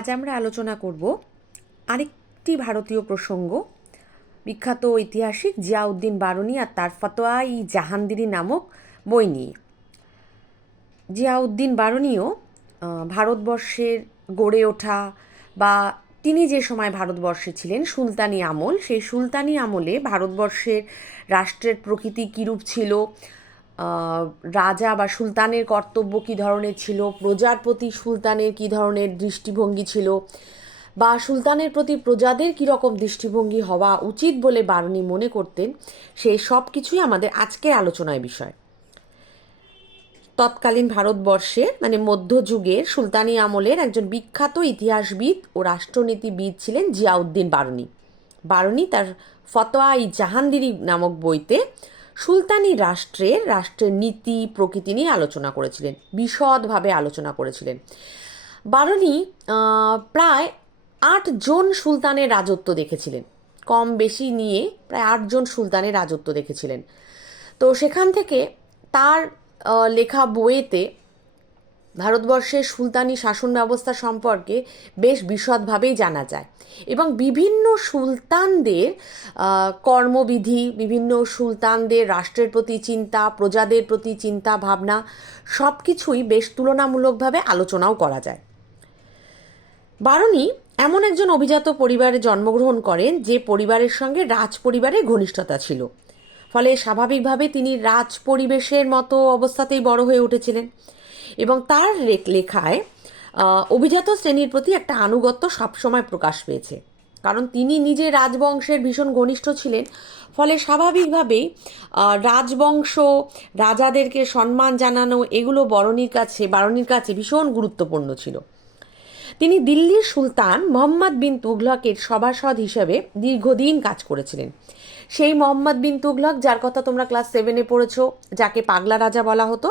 আজ আমরা আলোচনা করব আরেকটি ভারতীয় প্রসঙ্গ, বিখ্যাত ঐতিহাসিক জিয়াউদ্দিন বারুনি আর তার ফতোয়া-ই জাহাঙ্গীরি নামক বই নিয়ে। জিয়াউদ্দিন বারুনিও ভারতবর্ষের গড়ে ওঠা বা তিনি যে সময় ভারতবর্ষে ছিলেন সুলতানি আমল, সেই সুলতানি আমলে ভারতবর্ষের রাষ্ট্রের প্রকৃতি কীরূপ ছিল, রাজা বা সুলতানের কর্তব্য কী ধরনের ছিল, প্রজার প্রতি সুলতানের কী ধরনের দৃষ্টিভঙ্গি ছিল, বা সুলতানের প্রতি প্রজাদের কীরকম দৃষ্টিভঙ্গি হওয়া উচিত বলে বারুনি মনে করতেন, সেই সব কিছুই আমাদের আজকের আলোচনার বিষয়। তৎকালীন ভারতবর্ষের মানে মধ্যযুগের সুলতানি আমলের একজন বিখ্যাত ইতিহাসবিদ ও রাষ্ট্রনীতিবিদ ছিলেন জিয়াউদ্দিন বারুনি। বারুনি তার ফতোয়া-ই জাহাঙ্গীরি নামক বইতে সুলতানি রাষ্ট্রের নীতি প্রকৃতি নিয়ে আলোচনা করেছিলেন, বিশদভাবে আলোচনা করেছিলেন। বারুনি প্রায় 8 জন সুলতানের রাজত্ব দেখেছিলেন, কম বেশি নিয়ে প্রায় 8 জন সুলতানের রাজত্ব দেখেছিলেন। তো সেখান থেকে তার লেখা বইয়েতে ভারতবর্ষের সুলতানি শাসন ব্যবস্থা সম্পর্কে বেশ বিশদভাবেই জানা যায় এবং বিভিন্ন সুলতানদের কর্মবিধি, বিভিন্ন সুলতানদের রাষ্ট্রের প্রতি চিন্তা, প্রজাদের প্রতি চিন্তা ভাবনা সব কিছুই বেশ তুলনামূলকভাবে আলোচনাও করা যায়। বারুনি এমন একজন অভিজাত পরিবারে জন্মগ্রহণ করেন যে পরিবারের সঙ্গে রাজ পরিবারের ঘনিষ্ঠতা ছিল, ফলে স্বাভাবিকভাবে তিনি রাজ পরিবেশের মতো অবস্থাতেই বড় হয়ে উঠেছিলেন এবং তার লেখায় অভিজাত শ্রেণীর প্রতি একটা আনুগত্য সবসময় প্রকাশ পেয়েছে, কারণ তিনি নিজে রাজবংশের ভীষণ ঘনিষ্ঠ ছিলেন। ফলে স্বাভাবিকভাবেই রাজবংশ, রাজাদেরকে সম্মান জানানো এগুলো বারুনির কাছে ভীষণ গুরুত্বপূর্ণ ছিল। তিনি দিল্লির সুলতান মোহাম্মদ বিন তুঘলকের সভাসদ হিসেবে দীর্ঘদিন কাজ করেছিলেন। সেই মোহাম্মদ বিন তুঘলক, যার কথা তোমরা ক্লাস 7-এ পড়েছো, যাকে পাগলা রাজা বলা হতো,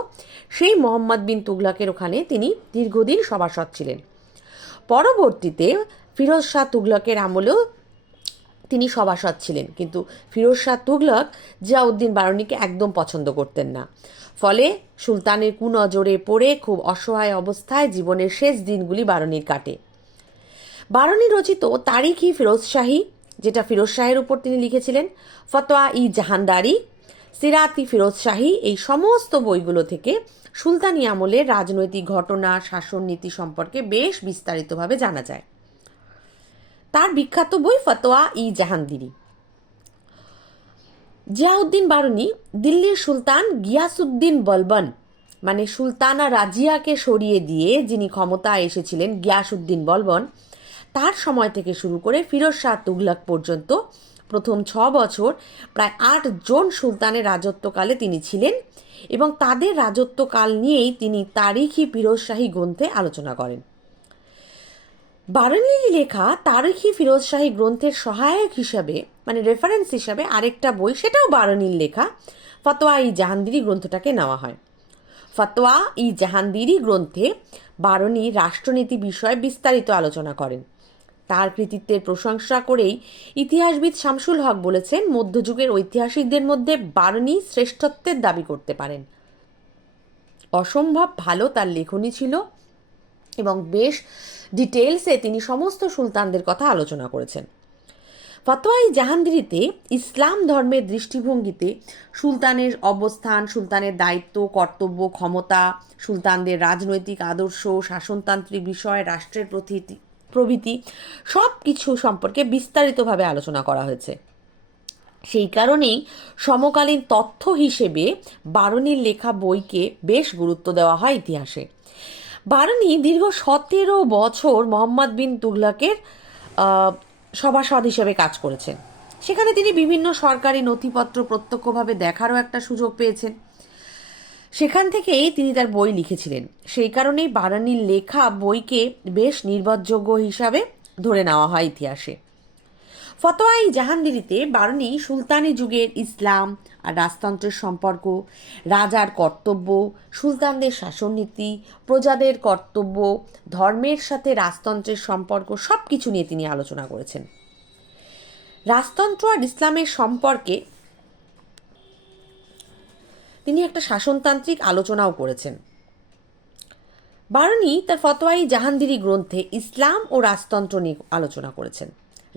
সেই মোহাম্মদ বিন তুঘলকের ওখানে তিনি দীর্ঘদিন সভাসদ ছিলেন। পরবর্তীতে ফিরোজ শাহ তুঘলকের আমলেও তিনি সভাসদ ছিলেন, কিন্তু ফিরোজ শাহ তুঘলক জিয়াউদ্দিন বারুনিকে একদম পছন্দ করতেন না। ফলে সুলতানের কুনজরে পড়ে খুব অসহায় অবস্থায় জীবনের শেষ দিনগুলি বারুনির কাটে। বারুনি রচিত তারিখ-ই ফিরোজ শাহী, যেটা ফিরোজ শাহের উপর তিনি লিখেছিলেন, ফতোয়া-ই জাহানদারি, সিরাত-ই ফিরোজ শাহী, এই সমস্ত বইগুলো থেকে সুলতানি আমলের রাজনৈতিক ঘটনা, শাসন নীতি সম্পর্কে বেশ বিস্তারিতভাবে জানা যায়। তার বিখ্যাত বই ফতোয়া-ই জাহাঙ্গীরি। জিয়াউদ্দিন বারুনি দিল্লির সুলতান গিয়াসউদ্দিন বলবন মানে সুলতানা রাজিয়াকে সরিয়ে দিয়ে যিনি ক্ষমতায় এসেছিলেন, গিয়াসউদ্দিন বলবন, তার সময় থেকে শুরু করে ফিরোজ শাহ তুঘলক পর্যন্ত প্রথম 6 বছর প্রায় 8 জন সুলতানের রাজত্বকালে তিনি ছিলেন এবং তাদের রাজত্বকাল নিয়েই তিনি তারিখ-ই ফিরোজ শাহী গ্রন্থে আলোচনা করেন। বারুনির লেখা তারিখ-ই ফিরোজ শাহী গ্রন্থের সহায়ক হিসাবে মানে রেফারেন্স হিসাবে আরেকটা বই, সেটাও বারুনির লেখা, ফতোয়া-ই জাহাঙ্গীরি গ্রন্থটাকে নেওয়া হয়। ফতোয়া-ই জাহাঙ্গীরি গ্রন্থে বারুনি রাষ্ট্রনীতি বিষয়ে বিস্তারিত আলোচনা করেন। তার কৃতিত্বের প্রশংসা করেই ইতিহাসবিদ শামসুল হক বলেছেন, মধ্যযুগের ঐতিহাসিকদের মধ্যে বারুনি শ্রেষ্ঠত্বের দাবি করতে পারেন। অসম্ভব ভালো তার লেখনী ছিল এবং বেশ ডিটেলসে তিনি সমস্ত সুলতানদের কথা আলোচনা করেছেন। ফতোয়া-ই জাহাঙ্গীরিতে ইসলাম ধর্মের দৃষ্টিভঙ্গিতে সুলতানের অবস্থান, সুলতানের দায়িত্ব, কর্তব্য, ক্ষমতা, সুলতানদের রাজনৈতিক আদর্শ, শাসনতান্ত্রিক বিষয়, রাষ্ট্রের প্রভৃতি সব কিছু সম্পর্কে বিস্তারিতভাবে আলোচনা করা হয়েছে। সেই কারণেই সমকালীন তথ্য হিসেবে বারুনির লেখা বইকে বেশ গুরুত্ব দেওয়া হয় ইতিহাসে। বারুনি দীর্ঘ 17 বছর মোহাম্মদ বিন তুঘলকের সভাসদ হিসেবে কাজ করেছেন। সেখানে তিনি বিভিন্ন সরকারি নথিপত্র প্রত্যক্ষভাবে দেখারও একটা সুযোগ পেয়েছেন। সেখান থেকেই তিনি তার বই লিখেছিলেন। সেই কারণেই বারুনির লেখা বইকে বেশ নির্ভরযোগ্য হিসাবে ধরে নেওয়া হয় ইতিহাসে। ফতোয়া-ই জাহাঙ্গীরিতে বারুনি সুলতানি যুগের ইসলাম আর রাজতন্ত্রের সম্পর্ক, রাজার কর্তব্য, সুলতানদের শাসননীতি, প্রজাদের কর্তব্য, ধর্মের সাথে রাজতন্ত্রের সম্পর্ক সব কিছু নিয়ে তিনি আলোচনা করেছেন। রাজতন্ত্র আর ইসলামের সম্পর্কে তিনি একটা শাসনতান্ত্রিক আলোচনাও করেছেন। বারনী তার ফতোয়াই জাহাঙ্গীরি গ্রন্থে ইসলাম ও রাজতন্ত্র নিয়ে আলোচনা করেছেন।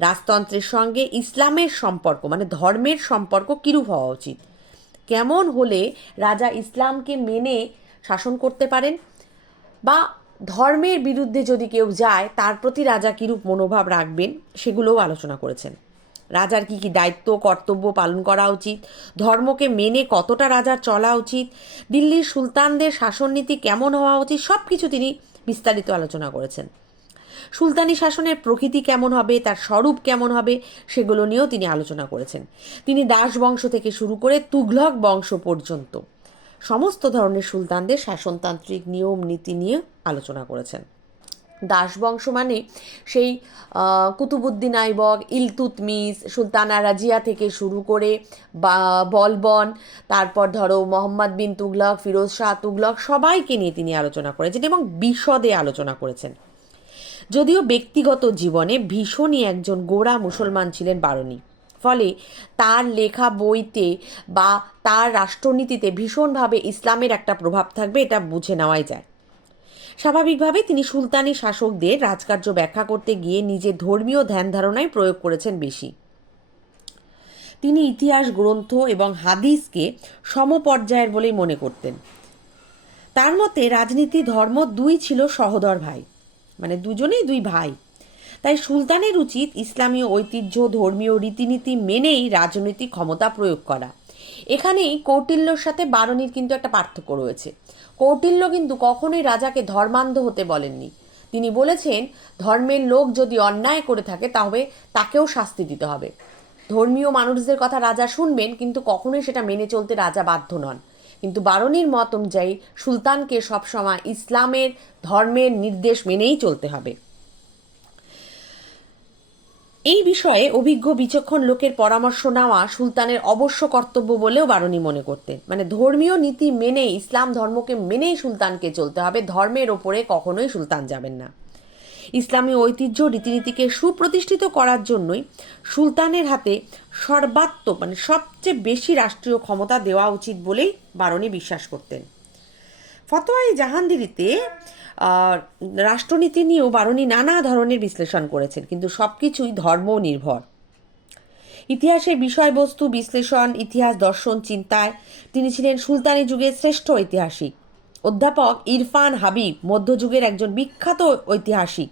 রাজতন্ত্রের সঙ্গে ইসলামের সম্পর্ক মানে ধর্মের সম্পর্ক কিরূপ হওয়া উচিত, কেমন হলে রাজা ইসলামকে মেনে শাসন করতে পারেন, বা ধর্মের বিরুদ্ধে যদি কেউ যায় তার প্রতি রাজা কিরূপ মনোভাব রাখবেন, সেগুলোও আলোচনা করেছেন। রাজার কি কি দায়িত্ব কর্তব্য পালন করা উচিত, ধর্মকে মেনে কতটা রাজার চলা উচিত, দিল্লির সুলতানদের শাসননীতি কেমন হওয়া উচিত, সব কিছু তিনি বিস্তারিত আলোচনা করেছেন। সুলতানি শাসনের প্রকৃতি কেমন হবে, তার স্বরূপ কেমন হবে, সেগুলো নিয়েও তিনি আলোচনা করেছেন। তিনি দাস বংশ থেকে শুরু করে তুঘলক বংশ পর্যন্ত সমস্ত ধরনের সুলতানদের শাসনতান্ত্রিক নিয়ম নীতি নিয়ে আলোচনা করেছেন। দাস বংশ মানে সেই কুতুবুদ্দিন আইবক, ইলতুৎমিশ, সুলতানা রাজিয়া থেকে শুরু করে বলবন, তারপর ধরো মোহাম্মদ বিন তুগলক, ফিরোজ শাহ তুগলক, সবাইকে নিয়ে তিনি আলোচনা করেছেন এবং বিশদে আলোচনা করেছেন। যদিও ব্যক্তিগত জীবনে ভীষণই একজন গোঁড়া মুসলমান ছিলেন বারনী, ফলে তার লেখা বইতে বা তার রাষ্ট্রনীতিতে ভীষণভাবে ইসলামের একটা প্রভাব থাকবে, এটা বুঝে নেওয়াই যায়। স্বাভাবিকভাবে তিনি সুলতানি শাসকদের রাজকার্য ব্যাখ্যা করতে গিয়ে নিজের ধর্মীয় ধ্যান ধারণায় প্রয়োগ করেছেন বেশি। তিনি ইতিহাস গ্রন্থ এবং হাদিসকে সমপর্যায়ের বলেই মনে করতেন। তার মতে রাজনীতি ধর্ম দুই ছিল সহোদর ভাই, মানে দুজনেই দুই ভাই। তাই সুলতানের উচিত ইসলামীয় ঐতিহ্য ধর্মীয় রীতিনীতি মেনেই রাজনৈতিক ক্ষমতা প্রয়োগ করা। এখানেই কৌটিল্যর সাথে বারনীর কিন্তু একটা পার্থক্য রয়েছে। কৌটিল্য কিন্তু কখনোই রাজাকে ধর্মান্ধ হতে বলেননি। তিনি বলেছেন ধর্মের লোক যদি অন্যায় করে থাকে তাহলে তাকেও শাস্তি দিতে হবে। ধর্মীয় মানুষদের কথা রাজা শুনবেন, কিন্তু কখনোই সেটা মেনে চলতে রাজা বাধ্য নন। কিন্তু বারনীর মত অনুযায়ী সুলতানকে সবসময় ইসলামের ধর্মের নির্দেশ মেনেই চলতে হবে। এই বিষয়ে অভিজ্ঞ বিচক্ষণ লোকের পরামর্শ নেওয়া সুলতানের অবশ্য কর্তব্য বলেও বারনী মনে করতেন। মানে ধর্মীয় নীতি মেনে ইসলাম ধর্মকে মেনেই সুলতানকে চলতে হবে, ধর্মের ওপরে কখনোই সুলতান যাবেন না। ইসলামী ঐতিহ্য রীতিনীতিকে সুপ্রতিষ্ঠিত করার জন্যই সুলতানের হাতে সর্বাত্মক মানে সবচেয়ে বেশি রাষ্ট্রীয় ক্ষমতা দেওয়া উচিত বলেই বারনী বিশ্বাস করতেন। ফতোয়ায়ে জাহাঙ্গীরিতে রাষ্ট্রনীতি নিয়েও বারনী নানা ধরনের বিশ্লেষণ করেছেন, কিন্তু সব কিছুই ধর্ম নির্ভর। ইতিহাসের বিষয়বস্তু বিশ্লেষণ, ইতিহাস দর্শন চিন্তায় তিনি ছিলেন সুলতানি যুগের শ্রেষ্ঠ ঐতিহাসিক। অধ্যাপক ইরফান হাবিব মধ্যযুগের একজন বিখ্যাত ঐতিহাসিক।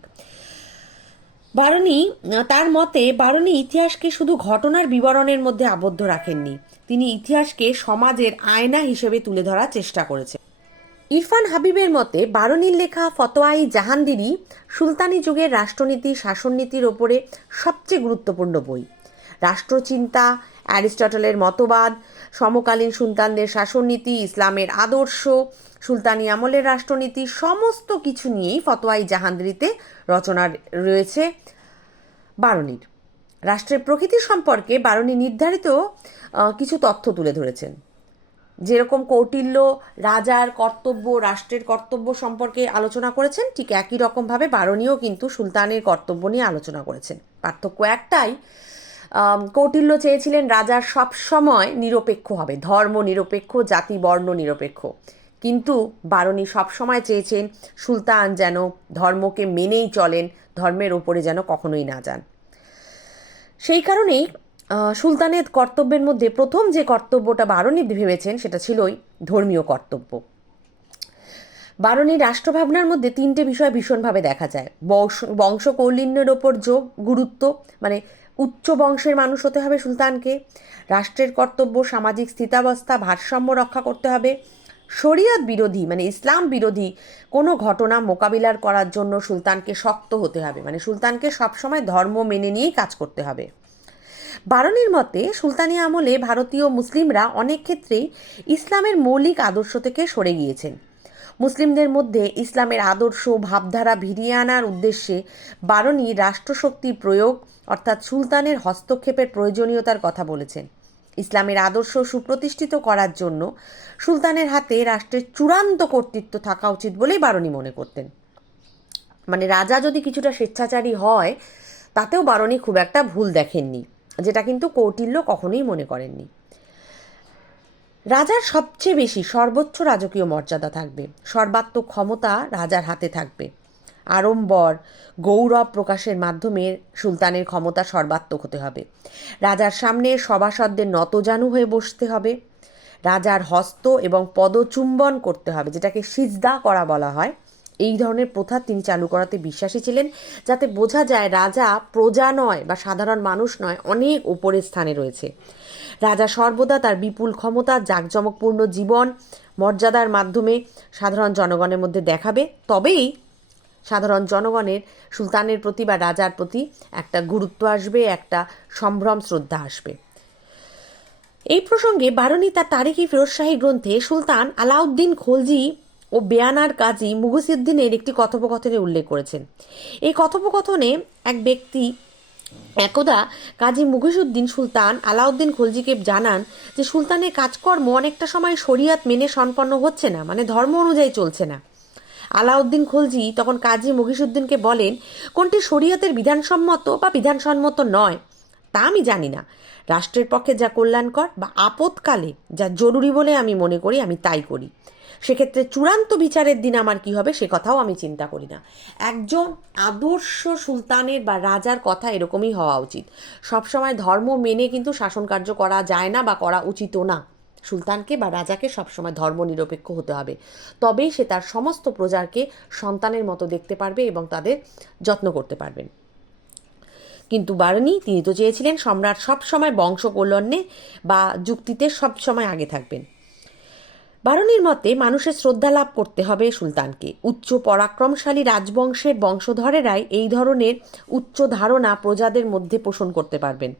তার মতে বারনী ইতিহাসকে শুধু ঘটনার বিবরণের মধ্যে আবদ্ধ রাখেননি, তিনি ইতিহাসকে সমাজের আয়না হিসেবে তুলে ধরার চেষ্টা করেছেন। ইরফান হাবিবের মতে বারনীর লেখা ফতোয়ায়ে জাহাঙ্গীরি সুলতানি যুগের রাষ্ট্রনীতি শাসননীতির ওপরে সবচেয়ে গুরুত্বপূর্ণ বই। রাষ্ট্রচিন্তা, অ্যারিস্টটলের মতবাদ, সমকালীন সুলতানদের শাসননীতি, ইসলামের আদর্শ, সুলতানি আমলের রাষ্ট্রনীতি সমস্ত কিছু নিয়েই ফতোয়ায়ে জাহাঙ্গীরিতে রচনা রয়েছে বারনীর। রাষ্ট্রের প্রকৃতি সম্পর্কে বারনী নির্ধারিত কিছু তথ্য তুলে ধরেছেন। যেরকম কৌটিল্য রাজার কর্তব্য রাষ্ট্রের কর্তব্য সম্পর্কে আলোচনা করেছেন, ঠিক একই রকমভাবে বারনীও কিন্তু সুলতানের কর্তব্য নিয়ে আলোচনা করেছেন। পার্থক্য একটাই, কৌটিল্য চেয়েছিলেন রাজার সবসময় নিরপেক্ষ হবে, ধর্ম নিরপেক্ষ, জাতি বর্ণ নিরপেক্ষ, কিন্তু বারনী সবসময় চেয়েছেন সুলতান যেন ধর্মকে মেনেই চলেন, ধর্মের ওপরে যেন কখনোই না যান। সেই কারণেই সুলতানের কর্তব্যের মধ্যে প্রথম যে কর্তব্যটা বারনী ভেবেছেন সেটা ছিলই ধর্মীয় কর্তব্য। বারনীর রাষ্ট্রভাবনার মধ্যে তিনটে বিষয় ভীষণভাবে দেখা যায়। বংশকৌলিন্যের ওপর যোগ গুরুত্ব, মানে উচ্চ বংশের মানুষ হতে হবে সুলতানকে। রাষ্ট্রের কর্তব্য সামাজিক স্থিতাবস্থা ভারসাম্য রক্ষা করতে হবে। শরিয়ত বিরোধী মানে ইসলাম বিরোধী কোনো ঘটনা মোকাবিলার করার জন্য সুলতানকে শক্ত হতে হবে, মানে সুলতানকে সবসময় ধর্ম মেনে নিয়েই কাজ করতে হবে। বারনীর মতে সুলতানি আমলে ভারতীয় মুসলিমরা অনেক ক্ষেত্রেই ইসলামের মৌলিক আদর্শ থেকে সরে গিয়েছেন। মুসলিমদের মধ্যে ইসলামের আদর্শ ভাবধারা ভিড়িয়ে আনার উদ্দেশ্যে বারনী রাষ্ট্রশক্তির প্রয়োগ অর্থাৎ সুলতানের হস্তক্ষেপের প্রয়োজনীয়তার কথা বলেছেন। ইসলামের আদর্শ সুপ্রতিষ্ঠিত করার জন্য সুলতানের হাতে রাষ্ট্রের চূড়ান্ত কর্তৃত্ব থাকা উচিত বলেই বারনী মনে করতেন। মানে রাজা যদি কিছুটা স্বেচ্ছাচারী হয় তাতেও বারনী খুব একটা ভুল দেখেননি, যেটা কিন্তু কৌটিল্য কখনোই মনে করেননি। রাজার সবচেয়ে বেশি সর্বোচ্চ রাজকীয় মর্যাদা থাকবে, সর্বাত্মক ক্ষমতা রাজার হাতে থাকবে। আড়ম্বর গৌরব প্রকাশের মাধ্যমে সুলতানের ক্ষমতা সর্বাত্মক হতে হবে। রাজার সামনে সভাসদদের নতজানু হয়ে বসতে হবে। রাজার হস্ত এবং পদচুম্বন করতে হবে, যেটাকে সিজদা করা বলা হয়। এই ধরনের প্রথা তিনি চালু করাতে বিশ্বাসী ছিলেন, যাতে বোঝা যায় রাজা প্রজা নয় বা সাধারণ মানুষ নয়, অনেক ওপরের স্থানে রয়েছে। রাজা সর্বদা তার বিপুল ক্ষমতা, জাঁকজমকপূর্ণ জীবন মর্যাদার মাধ্যমে সাধারণ জনগণের মধ্যে দেখাবে, তবেই সাধারণ জনগণের সুলতানের প্রতি বা রাজার প্রতি একটা গুরুত্ব আসবে, একটা সম্ভ্রম শ্রদ্ধা আসবে। এই প্রসঙ্গে বারনী তার তারিখি ফিরোজশাহী গ্রন্থে সুলতান আলাউদ্দিন খলজি ও বেয়ানার কাজী মুগসিউদ্দিনের একটি কথোপকথনে উল্লেখ করেছেন। এই কথোপকথনে এক ব্যক্তি একদা কাজী মুগসিউদ্দিন সুলতান আলাউদ্দিন খলজিকে জানান যে সুলতানের কাজকর্ম অনেকটা সময় শরিয়াত মেনে সম্পন্ন হচ্ছে না, মানে ধর্ম অনুযায়ী চলছে না। আলাউদ্দিন খলজি তখন কাজী মুগসিউদ্দিনকে বলেন, কোনটি শরিয়তের বিধানসম্মত বা বিধানসম্মত নয় তা আমি জানি না। রাষ্ট্রের পক্ষে যা কল্যাণকর বা আপৎকালে যা জরুরি বলে আমি মনে করি, আমি তাই করি। সেক্ষেত্রে চূড়ান্ত বিচারের দিন আমার কি হবে সে কথাও আমি চিন্তা করি না। একজন আদর্শ সুলতানের বা রাজার কথা এরকমই হওয়া উচিত। সবসময় ধর্ম মেনে কিন্তু শাসন কার্য করা যায় না বা করা উচিতও না। সুলতানকে বা রাজাকে সবসময় ধর্মনিরপেক্ষ হতে হবে, তবেই সে তার সমস্ত প্রজাকে সন্তানের মতো দেখতে পারবে এবং তাদের যত্ন করতে পারবেন। কিন্তু বারনী তিনি তো চেয়েছিলেন সম্রাট সবসময় বংশ কল্যাণে বা যুক্তিতে সবসময় আগে থাকবেন। বারনীর মতে মানুষের শ্রদ্ধা লাভ করতে হবে সুলতানকে। উচ্চ পরাক্রমশালী রাজবংশের বংশধরেরাই এই ধরনের উচ্চ ধারণা প্রজাদের মধ্যে পোষণ করতে পারবেন।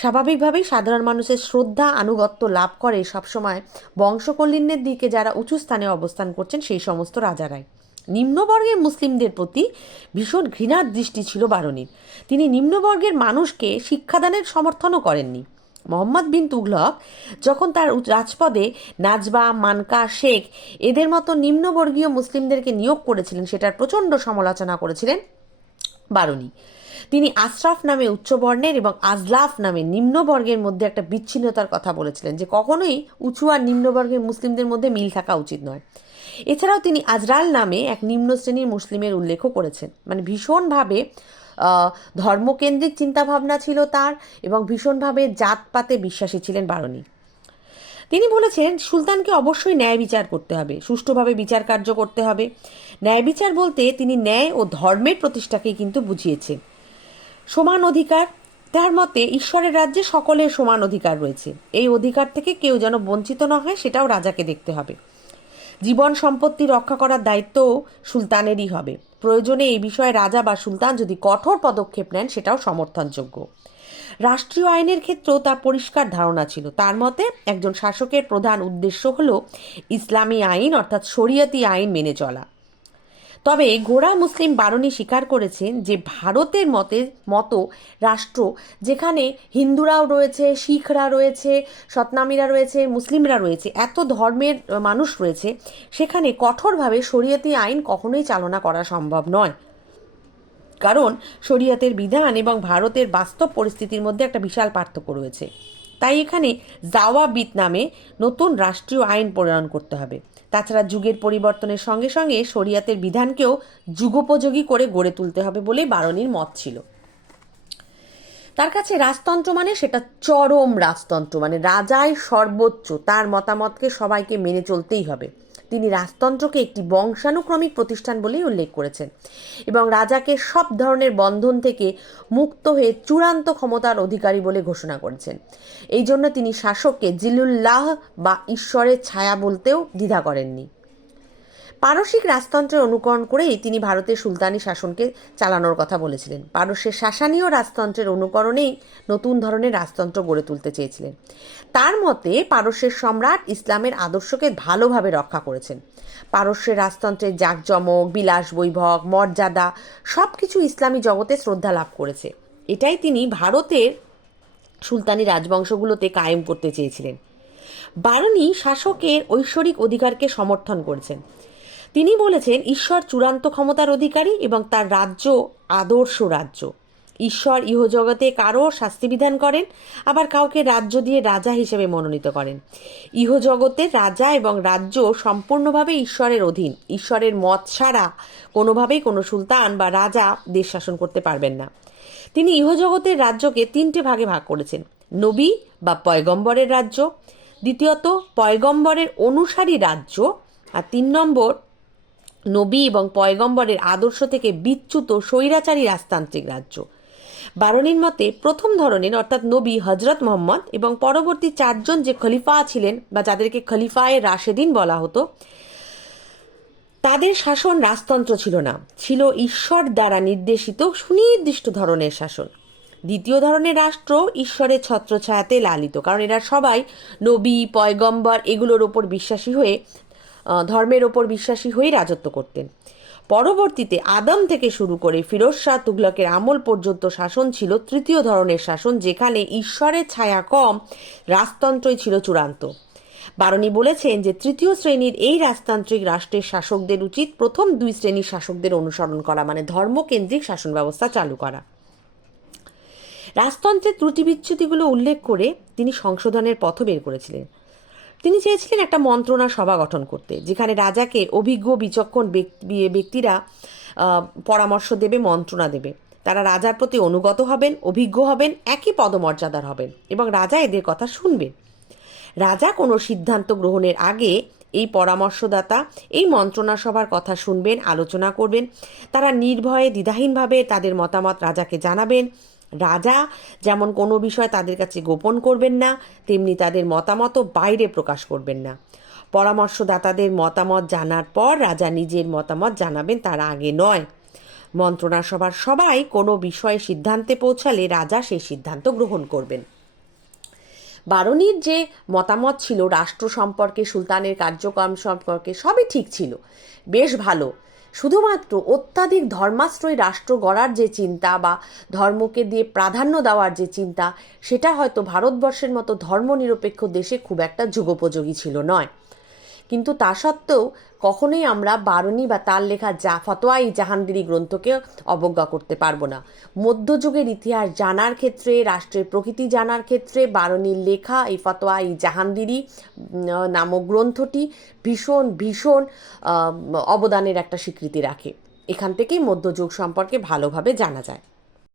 স্বাভাবিকভাবেই সাধারণ মানুষের শ্রদ্ধা আনুগত্য লাভ করে সবসময় বংশকল্যাণের দিকে যারা উঁচু স্থানে অবস্থান করছেন সেই সমস্ত রাজারাই। নিম্নবর্গের মুসলিমদের প্রতি ভীষণ ঘৃণার দৃষ্টি ছিল বারনীর। তিনি নিম্নবর্গের মানুষকে শিক্ষাদানের সমর্থনও করেননি। মোহাম্মদ বিন তুগলক যখন তার রাজপদে নাজবা, মানকা, শেখ এদের মতো নিম্নবর্গীয় মুসলিমদেরকে নিয়োগ করেছিলেন, সেটার প্রচণ্ড সমালোচনা করেছিলেন বারনী। তিনি আশরাফ নামে উচ্চবর্ণের এবং আজলাফ নামে নিম্নবর্গের মধ্যে একটা বিচ্ছিন্নতার কথা বলেছিলেন, যে কখনোই উঁচু আর নিম্নবর্গের মুসলিমদের মধ্যে মিল থাকা উচিত নয়। এছাড়াও তিনি আজরাল নামে এক নিম্ন শ্রেণীর মুসলিমের উল্লেখও করেছেন। মানে ভীষণভাবে ধর্মকেন্দ্রিক চিন্তাভাবনা ছিল তার, এবং ভীষণভাবে জাতপাতে বিশ্বাসী ছিলেন বারনী। তিনি বলেছেন সুলতানকে অবশ্যই ন্যায় বিচার করতে হবে, সুষ্ঠুভাবে বিচার কার্য করতে হবে। ন্যায় বিচার বলতে তিনি ন্যায় ও ধর্মের প্রতিষ্ঠাকেই কিন্তু বুঝিয়েছেন। সমান অধিকার, তার মতে ঈশ্বরের রাজ্যে সকলের সমান অধিকার রয়েছে, এই অধিকার থেকে কেউ যেন বঞ্চিত না হয় সেটাও রাজাকে দেখতে হবে। জীবন সম্পত্তি রক্ষা করার দায়িত্বও সুলতানেরই হবে। প্রয়োজনে এই বিষয়ে রাজা বা সুলতান যদি কঠোর পদক্ষেপ নেন সেটাও সমর্থনযোগ্য। রাষ্ট্রীয় আইনের ক্ষেত্রেও তার পরিষ্কার ধারণা ছিল। তার মতে একজন শাসকের প্রধান উদ্দেশ্য হল ইসলামী আইন অর্থাৎ শরিয়তি আইন মেনে চলা। তবে গোঁড়া মুসলিম বারনী স্বীকার করেছেন যে ভারতের মতো রাষ্ট্র, যেখানে হিন্দুরাও রয়েছে, শিখরা রয়েছে, সতনামীরা রয়েছে, মুসলিমরা রয়েছে, এত ধর্মের মানুষ রয়েছে, সেখানে কঠোরভাবে শরিয়তি আইন কখনোই চালনা করা সম্ভব নয়। কারণ শরিয়তের বিধান এবং ভারতের বাস্তব পরিস্থিতির মধ্যে একটা বিশাল পার্থক্য রয়েছে। তাই এখানে জাওয়াবিত নামে নতুন রাষ্ট্রীয় আইন প্রণয়ন করতে হবে। তাছাড়া যুগের পরিবর্তনের সঙ্গে সঙ্গে শরিয়তের বিধানকেও যুগোপযোগী করে গড়ে তুলতে হবে বলেই বারনীর মত ছিল। তার কাছে রাজতন্ত্র মানে সেটা চরম রাজতন্ত্র, মানে রাজাই সর্বোচ্চ, তার মতামতকে সবাইকে মেনে চলতেই হবে। তিনি রাজতন্ত্রকে একটি বংশানুক্রমিক প্রতিষ্ঠান বলেই উল্লেখ করেছেন এবং রাজাকে সব ধরনের বন্ধন থেকে মুক্ত হয়ে চূড়ান্ত ক্ষমতার অধিকারী বলে ঘোষণা করেছেন। এই জন্য তিনি শাসককে জিলুল্লাহ বা ঈশ্বরের ছায়া বলতেও দ্বিধা করেননি। পারসিক রাজতন্ত্রের অনুকরণ করেই তিনি ভারতের সুলতানি শাসনকে চালানোর কথা বলেছিলেন। পারস্যের শাসানীয় রাজতন্ত্রের অনুকরণেই নতুন ধরনের রাজতন্ত্র গড়ে তুলতে চেয়েছিলেন। তার মতে পারস্যের সম্রাট ইসলামের আদর্শকে ভালোভাবে রক্ষা করেছেন। পারস্যের রাজতন্ত্রের জাঁকজমক, বিলাস বৈভব, মর্যাদা সব কিছু ইসলামী জগতে শ্রদ্ধা লাভ করেছে। এটাই তিনি ভারতের সুলতানি রাজবংশগুলোতে কায়েম করতে চেয়েছিলেন। বারনী শাসকের ঐশ্বরিক অধিকারকে সমর্থন করেছেন। তিনি বলেছেন ঈশ্বর চূড়ান্ত ক্ষমতার অধিকারী এবং তার রাজ্য আদর্শ রাজ্য। ঈশ্বর ইহজগতে কারো শাস্তি বিধান করেন, আবার কাউকে রাজ্য দিয়ে রাজা হিসেবে মনোনীত করেন। ইহজগতের রাজা এবং রাজ্য সম্পূর্ণভাবে ঈশ্বরের অধীন। ঈশ্বরের মত ছাড়া কোনোভাবেই কোনো সুলতান বা রাজা দেশ শাসন করতে পারবেন না। তিনি ইহজগতের রাজ্যকে 3টে ভাগে ভাগ করেছেন: নবী বা পয়গম্বরের রাজ্য, দ্বিতীয়ত পয়গম্বরের অনুসারী রাজ্য, আর 3 নম্বর নবী এবং পয়গম্বরের আদর্শ থেকে বিচ্যুত স্বৈরাচারী রাজতান্ত্রিক রাজ্য। বারনীর মতে প্রথম ধরনের অর্থাৎ নবী হজরত মোহাম্মদ এবং পরবর্তী 4জন যে খলিফা ছিলেন বা যাদেরকে খলিফায়ে রাশেদিন বলা হতো, তাদের শাসন রাজতন্ত্র ছিল না, ছিল ঈশ্বর দ্বারা নির্দেশিত সুনির্দিষ্ট ধরনের শাসন। দ্বিতীয় ধরনের রাষ্ট্র ঈশ্বরের ছত্রছায়াতে লালিত, কারণ এরা সবাই নবী পয়গম্বর এগুলোর ওপর বিশ্বাসী হয়ে, ধর্মের ওপর বিশ্বাসী হয়েই রাজত্ব করতেন। পরবর্তীতে আদম থেকে শুরু করে ফিরোজ শাহ তুগলকের আমল পর্যন্ত শাসন ছিল তৃতীয় ধরনের শাসন, যেখানে ঈশ্বরের ছায়া কম, রাজতন্ত্রই ছিল চূড়ান্ত। বারনী বলেছেন যে তৃতীয় শ্রেণীর এই রাজতান্ত্রিক রাষ্ট্রের শাসকদের উচিত প্রথম 2 শ্রেণীর শাসকদের অনুসরণ করা, মানে ধর্মকেন্দ্রিক শাসন ব্যবস্থা চালু করা। রাজতন্ত্রের ত্রুটি বিচ্যুতিগুলো উল্লেখ করে তিনি সংশোধনের পথও বের করেছিলেন। তিনি চেয়েছিলেন একটা মন্ত্রণা সভা গঠন করতে, যেখানে রাজাকে অভিজ্ঞ বিচক্ষণ ব্যক্তিরা পরামর্শ দেবে, মন্ত্রণা দেবে। তারা রাজার প্রতি অনুগত হবেন, অভিজ্ঞ হবেন, একই পদমর্যাদার হবেন এবং রাজা এদের কথা শুনবেন। রাজা কোনো সিদ্ধান্ত গ্রহণের আগে এই পরামর্শদাতা এই মন্ত্রণা সভার কথা শুনবেন, আলোচনা করবেন। তারা নির্ভয়ে দ্বিধাহীনভাবে তাদের মতামত রাজাকে জানাবেন। রাজা যেমন কোনো বিষয় তাদের কাছে গোপন করবেন না, তেমনি তাদের মতামতও বাইরে প্রকাশ করবেন না। পরামর্শদাতাদের মতামত জানার পর রাজা নিজের মতামত জানাবেন, তার আগে নয়। মন্ত্রণা সভার সবাই কোনো বিষয়ে সিদ্ধান্তে পৌঁছালে রাজা সেই সিদ্ধান্ত গ্রহণ করবেন। বারনীর যে মতামত ছিল রাষ্ট্র সম্পর্কে, সুলতানের কার্যক্রম সম্পর্কে, সবই ঠিক ছিল, বেশ ভালো। শুধুমাত্র অত্যাধিক ধর্মাশ্রয়ী রাষ্ট্র গড়ার যে চিন্তা বা ধর্মকে দিয়ে প্রাধান্য দেওয়ার যে চিন্তা, সেটা হয়তো ভারতবর্ষের মতো ধর্মনিরপেক্ষ দেশে খুব একটা যুগোপযোগী ছিল নয়। কিন্তু তা সত্ত্বেও কখনোই আমরা বারনী বা তার লেখা ফতোয়া-ই জাহাঙ্গীরি গ্রন্থকে অবজ্ঞা করতে পারবো না। মধ্যযুগের ইতিহাস জানার ক্ষেত্রে, রাষ্ট্রের প্রকৃতি জানার ক্ষেত্রে বারনীর লেখা এই ফতোয়া-ই জাহাঙ্গীরি নামক গ্রন্থটি ভীষণ ভীষণ অবদানের একটা স্বীকৃতি রাখে। এখান থেকেই মধ্যযুগ সম্পর্কে ভালোভাবে জানা যায়।